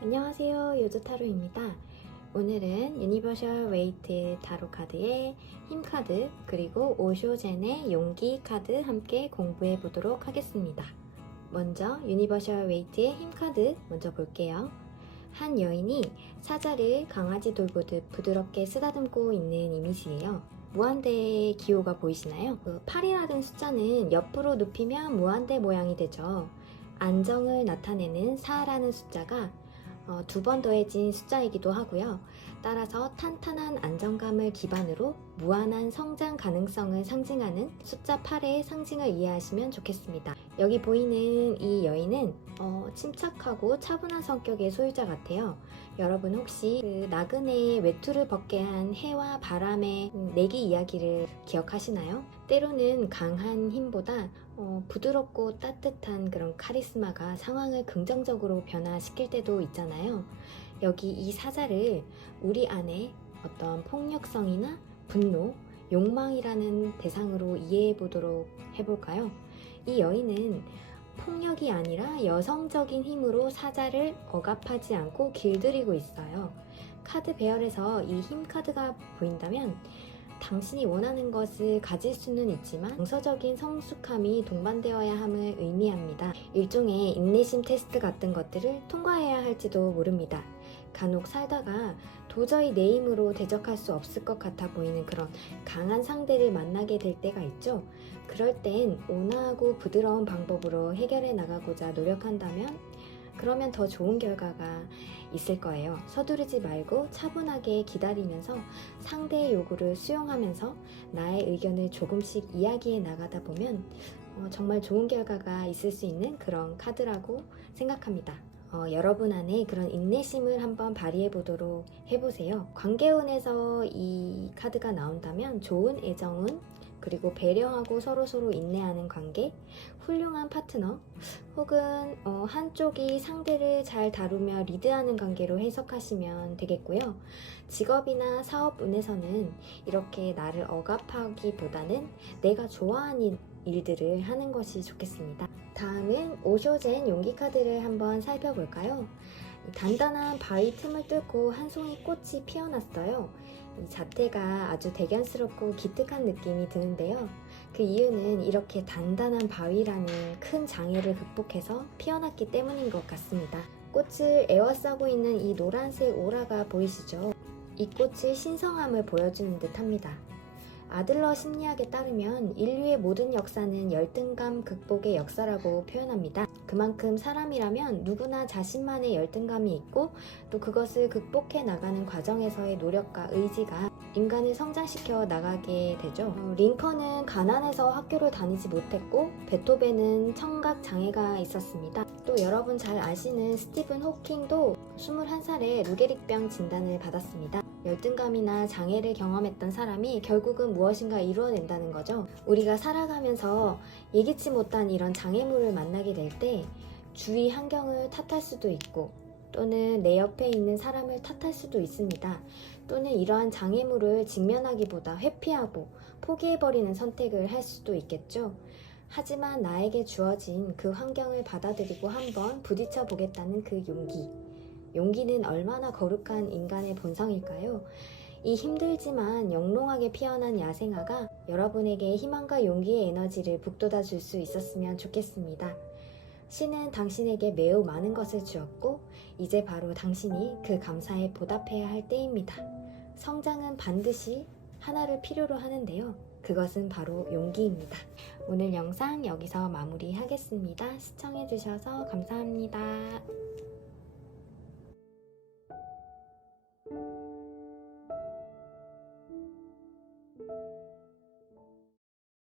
안녕하세요. 요즈타로입니다. 오늘은 유니버셜 웨이트 타로 카드의 힘 카드 그리고 오쇼젠의 용기 카드 함께 공부해 보도록 하겠습니다. 먼저 유니버셜 웨이트의 힘 카드 먼저 볼게요. 한 여인이 사자를 강아지 돌보듯 부드럽게 쓰다듬고 있는 이미지예요. 무한대의 기호가 보이시나요? 그 8이라는 숫자는 옆으로 눕히면 무한대 모양이 되죠. 안정을 나타내는 4라는 숫자가 어, 두번 더해진 숫자이기도 하고요. 따라서 탄탄한 안정감을 기반으로 무한한 성장 가능성을 상징하는 숫자 8의 상징을 이해하시면 좋겠습니다. 여기 보이는 이 여인은 어, 침착하고 차분한 성격의 소유자 같아요. 여러분 혹시 그 나그네의 외투를 벗게 한 해와 바람의 음, 내기 이야기를 기억하시나요? 때로는 강한 힘보다 어, 부드럽고 따뜻한 그런 카리스마가 상황을 긍정적으로 변화시킬 때도 있잖아요. 여기 이 사자를 우리 안에 어떤 폭력성이나 분노, 욕망이라는 대상으로 이해해 보도록 해볼까요? 이 여인은 폭력이 아니라 여성적인 힘으로 사자를 억압하지 않고 길들이고 있어요. 카드 배열에서 이 힘 카드가 보인다면 당신이 원하는 것을 가질 수는 있지만 정서적인 성숙함이 동반되어야 함을 의미합니다. 일종의 인내심 테스트 같은 것들을 통과해야 할지도 모릅니다. 간혹 살다가 도저히 내 힘으로 대적할 수 없을 것 같아 보이는 그런 강한 상대를 만나게 될 때가 있죠. 그럴 땐 온화하고 부드러운 방법으로 해결해 나가고자 노력한다면 그러면 더 좋은 결과가 있을 거예요. 서두르지 말고 차분하게 기다리면서 상대의 요구를 수용하면서 나의 의견을 조금씩 이야기해 나가다 보면 어, 정말 좋은 결과가 있을 수 있는 그런 카드라고 생각합니다. 어, 여러분 안에 그런 인내심을 한번 발휘해 보도록 해보세요. 관계운에서 이 카드가 나온다면 좋은 애정은 그리고 배려하고 서로서로 인내하는 관계, 훌륭한 파트너, 혹은 어, 한쪽이 상대를 잘 다루며 리드하는 관계로 해석하시면 되겠고요. 직업이나 사업 운에서는 이렇게 나를 억압하기보다는 내가 좋아하는 일들을 하는 것이 좋겠습니다. 다음은 오쇼젠 용기 카드를 한번 살펴볼까요? 단단한 바위 틈을 뚫고 한 송이 꽃이 피어났어요. 이 자태가 아주 대견스럽고 기특한 느낌이 드는데요. 그 이유는 이렇게 단단한 바위라는 큰 장애를 극복해서 피어났기 때문인 것 같습니다. 꽃을 에워싸고 있는 이 노란색 오라가 보이시죠? 이 꽃이 신성함을 보여주는 듯 합니다. 아들러 심리학에 따르면 인류의 모든 역사는 열등감 극복의 역사라고 표현합니다. 그만큼 사람이라면 누구나 자신만의 열등감이 있고 또 그것을 극복해 나가는 과정에서의 노력과 의지가 인간을 성장시켜 나가게 되죠. 어, 링컨은 가난해서 학교를 다니지 못했고 베토벤은 청각 장애가 있었습니다. 또 여러분 잘 아시는 스티븐 호킹도 21살에 루게릭병 진단을 받았습니다. 열등감이나 장애를 경험했던 사람이 결국은 무엇인가 이루어낸다는 거죠. 우리가 살아가면서 예기치 못한 이런 장애물을 만나게 될 때 주위 환경을 탓할 수도 있고 또는 내 옆에 있는 사람을 탓할 수도 있습니다. 또는 이러한 장애물을 직면하기보다 회피하고 포기해버리는 선택을 할 수도 있겠죠. 하지만 나에게 주어진 그 환경을 받아들이고 한번 부딪혀 보겠다는 그 용기. 용기는 얼마나 거룩한 인간의 본성일까요? 이 힘들지만 영롱하게 피어난 야생화가 여러분에게 희망과 용기의 에너지를 북돋아 줄 수 있었으면 좋겠습니다. 신은 당신에게 매우 많은 것을 주었고, 이제 바로 당신이 그 감사에 보답해야 할 때입니다. 성장은 반드시 하나를 필요로 하는데요. 그것은 바로 용기입니다. 오늘 영상 여기서 마무리하겠습니다. 시청해주셔서 감사합니다.